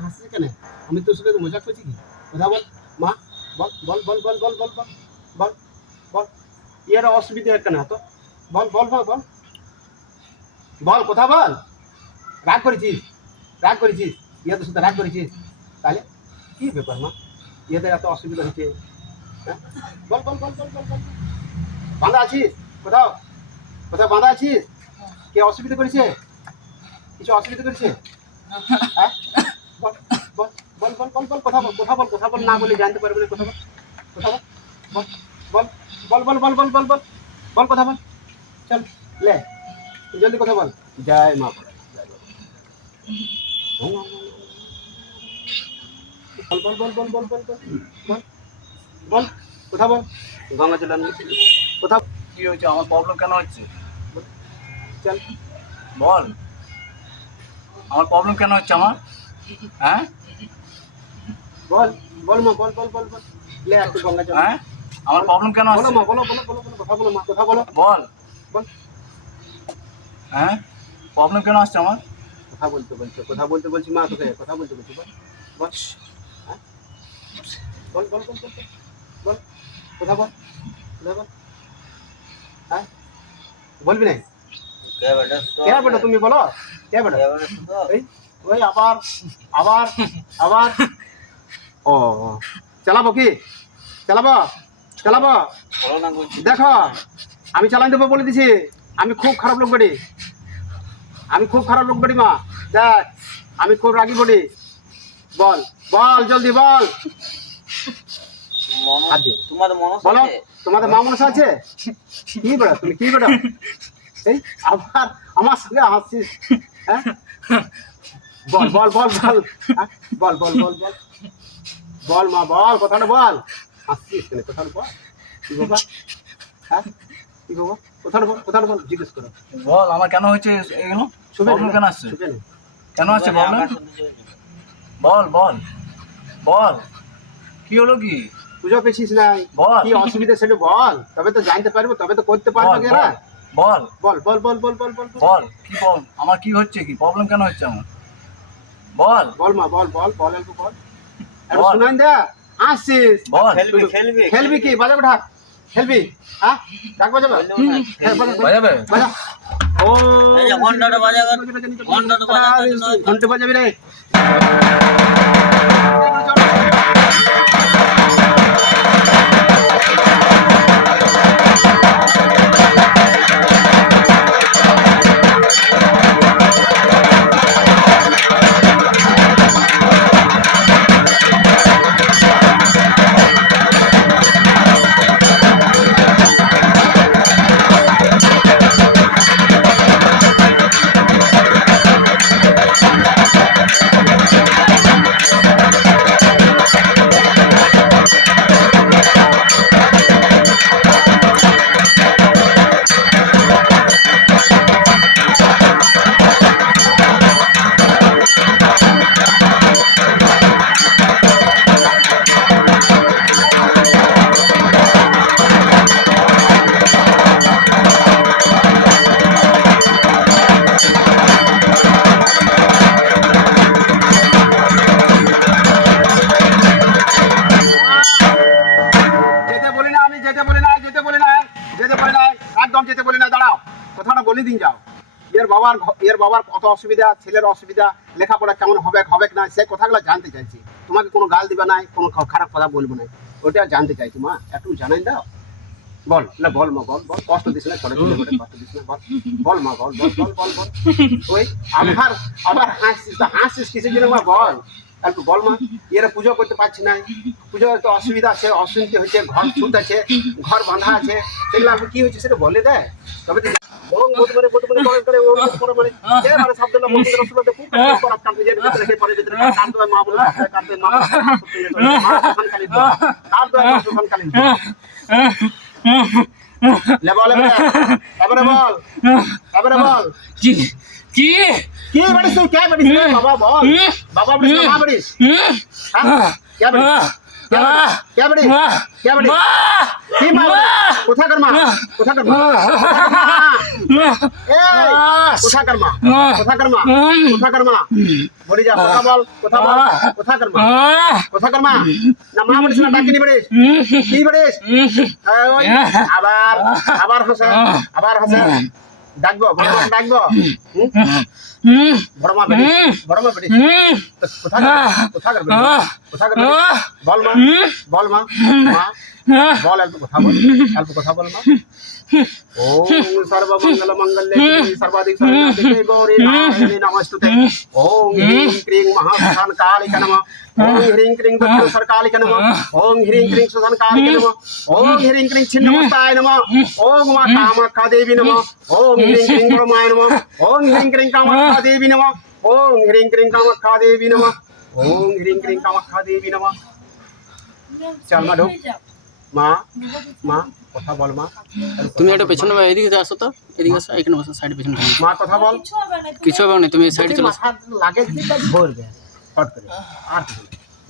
হাসছিস কেন আমি তোর সাথে মজা করছি কি কথা বল মা বল বল বল বল বল বল বল বল বল ইয়ার অসুবিধা কেন তো বল বল বল বল বল কথা বল রাগ করেছিস রাগ করেছিস ইয়া তোর সাথে রাগ করেছিস তাহলে কি ব্যাপার মা ইয়েদের এত অসুবিধা হচ্ছে হ্যাঁ? বল বল বল বল বল বল বাঁধা আছিস কোথাও কোথাও বাঁধা আছিস কে অসুবিধা করেছে কিছু অসুবিধা করেছে হ্যাঁ? বল বল বল বল বল কথা বল কথা বল কথা বল না বলে জানতে পারবে না কথা বল কথা বল বল বল বল বল বল বল বল বল কথা বল চল লে জলদি কথা বল জয় মা বল বল বল বল বল বল বল বল বল কথা বল গঙ্গা চলে কথা কি হয়েছে আমার প্রবলেম কেন হচ্ছে চল বল আমার প্রবলেম কেন হচ্ছে আমার হ্যাঁ? বল বল মা বল বল বল বল। লে একটু গঙ্গা হ্যাঁ? আমার প্রবলেম কেন বলো মা বলো বলো বলো বলো কথা বলো মা কথা বলো। বল। বল। হ্যাঁ? প্রবলেম কেন আসছে আমার? কথা বলতে বলছো কথা বলতে বলছি মা তোকে কথা বলতে বলছি বল। বল। হ্যাঁ? বল বল বল বল বল। বল কথা বল কথা বল। হ্যাঁ? বলবি না? কে বেটা? তুমি বলো? কে বেটা? এই ওই আবার আবার আবার। ও। চালাবো কি? চালাবো? চালাবো? দেখো আমি চালাই দেবো বলে দিছি। আমি খুব খারাপ লোক বডি। আমি খুব খারাপ লোক বডি মা। দেখ আমি খুব রাগি বলি। বল বল জলদি বল। তোমাদের বলো তোমাদের মা মনসা আছে? কি বেড়া তুমি কি বেড়া? এই আবার আমার সঙ্গে হাসছিস হ্যাঁ? বল বল বল বল? বল বল বল বল। বল মা বল কথাটা বল। হাসছিস কেন? কথাটা বল। কি বাবা? হ্যাঁ? কি বাবা? কথাটা বল কথাটা বল জিজ্ঞেস করো। বল আমার কেন হয়েছে এগুলো? শুভে প্রবলেম কেন আসছে? কেন আসছে প্রবলেম? বল বল বল। কি হলো কি? পুজো পেছিস নাই। বল। কি অসুবিধা সেটা বল। তবে তো জানতে পারব তবে তো করতে পারব বল কি না? বল বল। বল বল বল বল বল বল। বল কি বল? আমার কি হচ্ছে কি? প্রবলেম কেন হচ্ছে আমার? বল। বল মা বল বল বল একটু বল। একটু শুনান দে আসিস। বল। খেলবি খেলবি খেলবি। কি? বাজাবে ঢাক খেলবি হ্যাঁ ডাক বাজাবে? হ্যাঁ, বাজা, বাজা। বাজাবে। বাজা। ও। ঘন্টাটা বাজাবে, ঘন্টাটা বাজাবে ঘণ্টা বাজাবি রে। একদম যেতে বলি না, দাঁড়াও। কথাটা বলে দিন যাও। এর বাবার এর বাবার কত অসুবিধা, ছেলের অসুবিধা, লেখাপড়া কেমন হবে হবে না সেই কথাগুলো জানতে চাইছি। তোমাকে কোনো গাল দিবা নাই, কোনো খারাপ কথা বলব না ওটা জানতে চাইছি, মা, একটু জানাই দাও। বল, না, বল, মা, বল বল। কষ্ট দিস না ছোট বলে কষ্ট দিস না, বল। বল, মা, বল বল বল বল বল। ওই, আবার আবার হাসছিস হাসছিস কিসের জন্য, মা, বল। একটু বল মা এরা পুজো করতে পারছি না পুজোর তো অসুবিধা আছে অশান্তি হচ্ছে ঘর ছুট আছে ঘর বাঁধা আছে সেগুলো আমি কি হয়েছে সেটা বলে দেয় তবে বরং করে করে করে মানে মানে শব্দ না ভিতরে পরে ভিতরে মা বলে মা লে বল এবারে বল এবারে বল কি কি কি তুই বাবা বল বাবা বলিস হ্যাঁ? মা। কে বলিস কে বলিস কে বলিস কি মা। কোথা কর কথা বল কথা বল কোথা কর মা। কোথা কর মা। না মা বলিস না ডাকিনি বলিস? কি বলিস? আবার আবার হাসা আবার হাসা ডাকবো ডাকবো। বড়মা বেটি বড়মা বেটি। কোথা কোথা করবে কোথা করবে বল মা বল মা মা। বল একটু কথা বল অল্প কথা বল মা ওম সর্বমঙ্গল মঙ্গলে শিবে সর্বাধিক সর্বাধিকে গৌরী নারায়ণী নমস্তুতে। ওম হ্রিং ক্রিং মহাস্থান কালিকা নমঃ। ওম হ্রিং ক্রিং দক্ষিণেশ্বর কালিকা নমঃ। ওম হ্রিং ক্রিং সুধন কালিকা নমঃ। ওম হ্রিং ক্রিং ছিন্নমস্তায় নমঃ। ওম মা কামাখ্যা দেবী নমঃ। ওম হ্রিং ক্রিং ব্রহ্মায় নমঃ। ওম হ্রিং ক্রিং কামাখ্যা দেবী নমঃ। ওম হ্রিং ক্রিং কামাখ্যা দেবী নমঃ। ওম হ্রিং ক্রিং কামাখ্যা দেবী নমঃ। চল মা ঢুক। মা মা কথা বল মা। তুমি একটা পেছনে বা এদিকে আসো তো এদিকে আসো এখানে বসো সাইডে পেছনে মা কথা বল। কিছু হবে না তুমি সাইডে চলে লাগে ধরবে ফট করে। আর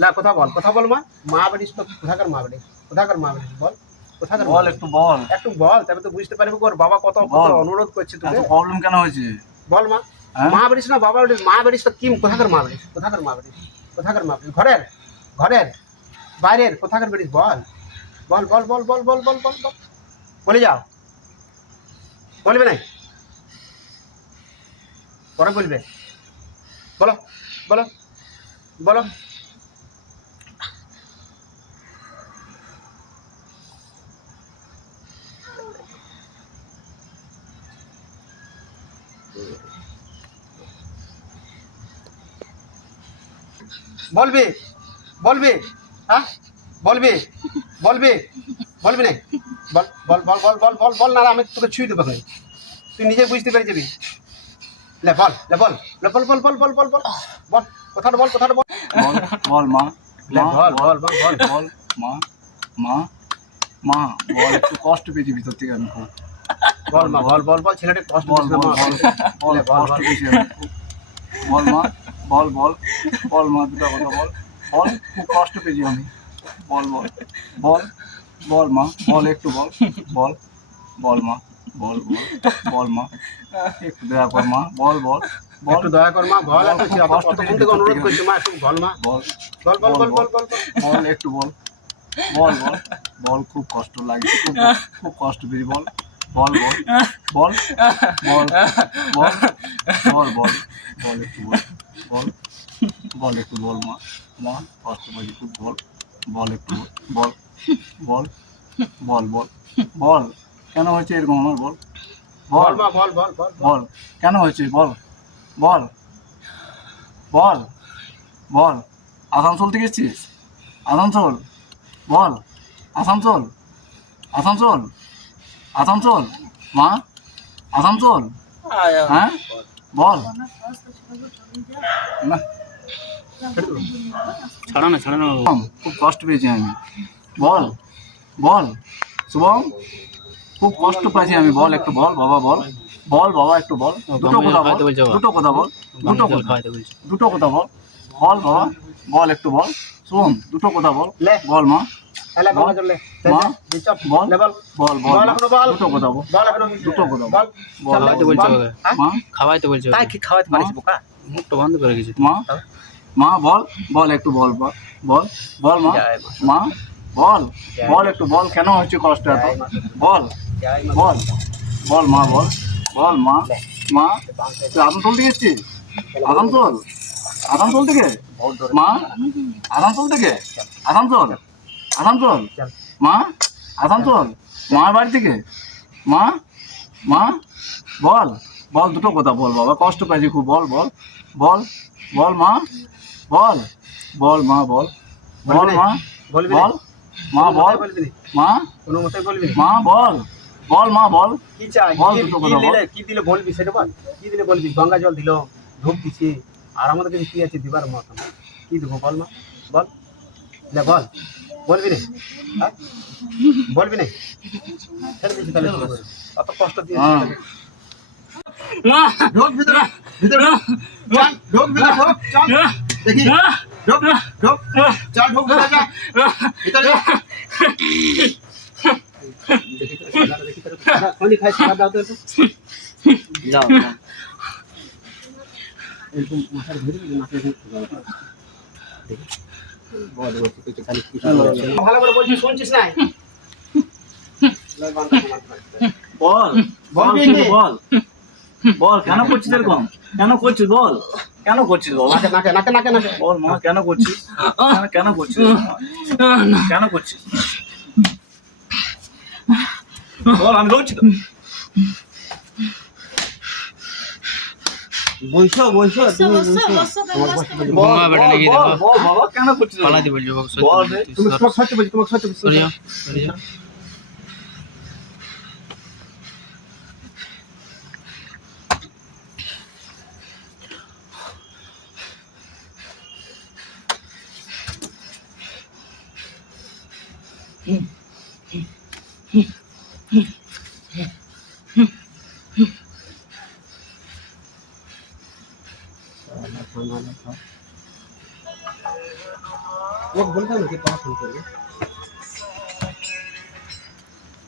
লা কথা বল কথা বল মা। মা বাড়িস তো কোথাকার মা বাড়িস? কোথাকার মা বাড়িস বল। কোথাকার বল একটু বল। একটু বল তবে তো বুঝতে পারবি ওর বাবা কত কত বল। অনুরোধ করছে তোকে। প্রবলেম কেন হয়েছে? বল মা। হ্যাঁ? মা বাড়িস না বাবা বাড়িস মা বাড়িস তো কি কোথাকার মা বাড়িস? কোথাকার মা বাড়িস? কোথাকার মা বাড়িস? ঘরের ঘরের বাইরের কোথাকার বাড়িস বল। বল বল বল বল বল বল বল বল। বলে যাও। বলবে নাই? পরে বলবে। বলো বলো বলো। বলবি বলবি হ্যাঁ? বলবি। বলবি বলবি না বল বল বল বল বল বল বল না আমি তোকে ছুঁই দেবো। তুই নিজে বুঝতে পেরে যাবি লে বল লে বল লে বল বল বল বল বল বল বল কথাটা বল কথাটা বল বল মা লে বল বল বল বল বল মা মা মা বল একটু কষ্ট পেয়েছি ভিতর থেকে আমি খুব বল মা বল বল বল ছেলেটা কষ্ট বল বল। বল কষ্ট বল। পেয়েছি বল মা বল বল বল মা দুটো কথা বল বল খুব কষ্ট পেয়েছি আমি বল বল বল বল মা বল একটু বল বল বল মা বল বল বল মা একটু দয়া কর মা বল বল বল একটু দয়া কর মা বল খুব কষ্ট কষ্ট কতক্ষণ থেকে অনুরোধ করছি মা একটু বল মা বল বল বল বল বল বল বল বল একটু বল বল বল বল খুব কষ্ট লাগছে খুব খুব কষ্ট পেয়েছি বল বল বল বল বল বল বল বল বল একটু বল বল বল একটু বল মা মা কষ্ট পেয়েছি খুব বল বল একটু বল বল বল বল বল কেন হয়েছে এরকম আমার বল বল বল বল বল বল বল বল কেন হয়েছে বল বল বল বল আসানসোল থেকে এসছিস আসানসোল বল আসানসোল আসানসোল আসানসোল মা আসানসোল হ্যাঁ বল না খুব কষ্ট পেয়েছি আমি। বল বল শুভম খুব কষ্ট পাইছি আমি। বল একটু বল বাবা বল। বল বাবা একটু বল। দুটো কথা বল দুটো কথা বল দুটো কথা। দুটো কথা বল। বল বাবা বল একটু বল। শুভম দুটো কথা বল। বল মা। খাওয়াইতে বলছে মুখটা বন্ধ করে গেছে মা। মা বল বল একটু বল বল বল বল মা মা। বল বল একটু বল কেন হচ্ছে কষ্ট এত? বল বল বল মা বল বল মা মা তুই আসানসোল থেকে এসছিস? আসানসোল আসানসোল থেকে। মা আসানসোল থেকে? আসানসোল আসানসোল। মা আসানসোল মার বাড়ি থেকে? মা মা বল বল দুটো কথা বল বাবা কষ্ট পাইছি খুব বল বল বল বল মা। বল বল মা বল। বল মা। বলবি বল মা বল। মা। কোনো মতেই বলবি মা বল। বল মা বল। কি চাই? বল কি-। দিলে কি দিলে বলবি সেটা বল। কি দিলে বলবি? গঙ্গা জল দিল ধূপ দিছি। আর আমাদের কাছে কি আছে দিবার মতন কি দেবো বল মা? বল। লে বল। বলবি না। হ্যাঁ? বলবি না। ছেড়ে দিচ্ছি তাহলে অত কষ্ট দিয়ে হ্যাঁ। মা। ঢোক ভিতরে ভিতরে। ঢোক ভিতরে ঢোক। देखी हाँ। ढोक हाँ। ढोक। हाँ। चल ढोक इधर जा इधर কেন করছিস বল? কেন করছিস বল? নাকে নাকে নাকে নাকে নাকে। বল মা কেন করছিস? কেন কেন করছিস? কেন করছিস? বল আমি বলছি তো। বসো বসো তুমি বসো। বল কেন করছিস? তোমাকে সত্যি বলছি তোমাকে সত্যি বলছি সরে যাও সরে যাও তোমাকে বলতে হবে কি পড়া ফোন করবে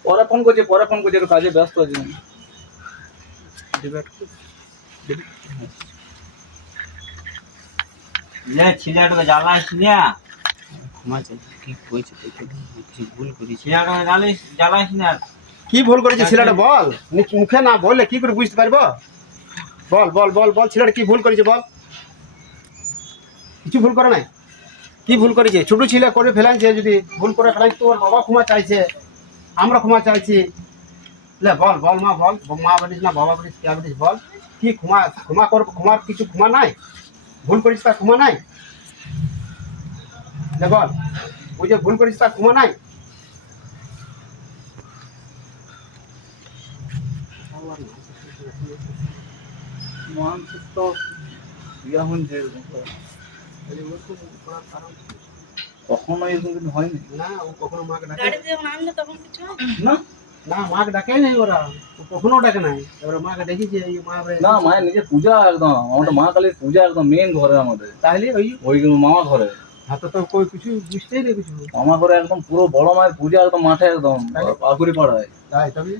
পরে ফোন করছি পরে ফোন করছি কাজে ব্যস্ত আছি। ছেলেটাকে জ্বালাইস না ক্ষমা চাই কি কইছে ভুল করেছি। ছেলেটাকে জ্বালিস জ্বালাইস না কি ভুল করেছে ছেলেটা বল? মুখে না বললে কি করে বুঝতে পারব? বল বল বল বল ছেলেটা কি ভুল করেছে বল? কিছু ভুল করে নাই? কি ভুল করেছে? ছোট ছেলে করে ফেলাইছে যদি ভুল করে ফেলাইছে তোর বাবা ক্ষমা চাইছে আমরা ক্ষমা চাইছি। লে বল বল মা বল মা বলিস না বাবা বলিস কে বলিস বল। কি ক্ষমা ক্ষমা কর ক্ষমার কিছু ক্ষমা নাই? ভুল করিস তার ক্ষমা নাই? বল ওই যে ভুল করিস তার ক্ষমা নাই? তো কখনো এরকম কিন্তু হয়নি? না ও কখনো মাকে ডাকে হয়? না। না মাকে ডাকে নাই ওরা। কখনো ডাকে নাই। এবারে মাকে ডেকেছে এই মা না মায়ের নিজের পূজা একদম। আমাদের মা কালীর পূজা একদম মেন ঘরে আমাদের। তাহলে ওই ওই মামা ঘরে। হাতে তো কই কিছু বুঝতেই নেই কিছু। মামা ঘরে একদম পুরো বড় মায়ের পূজা একদম মাঠে একদম আগুরি পাড়ায়। তাই তবে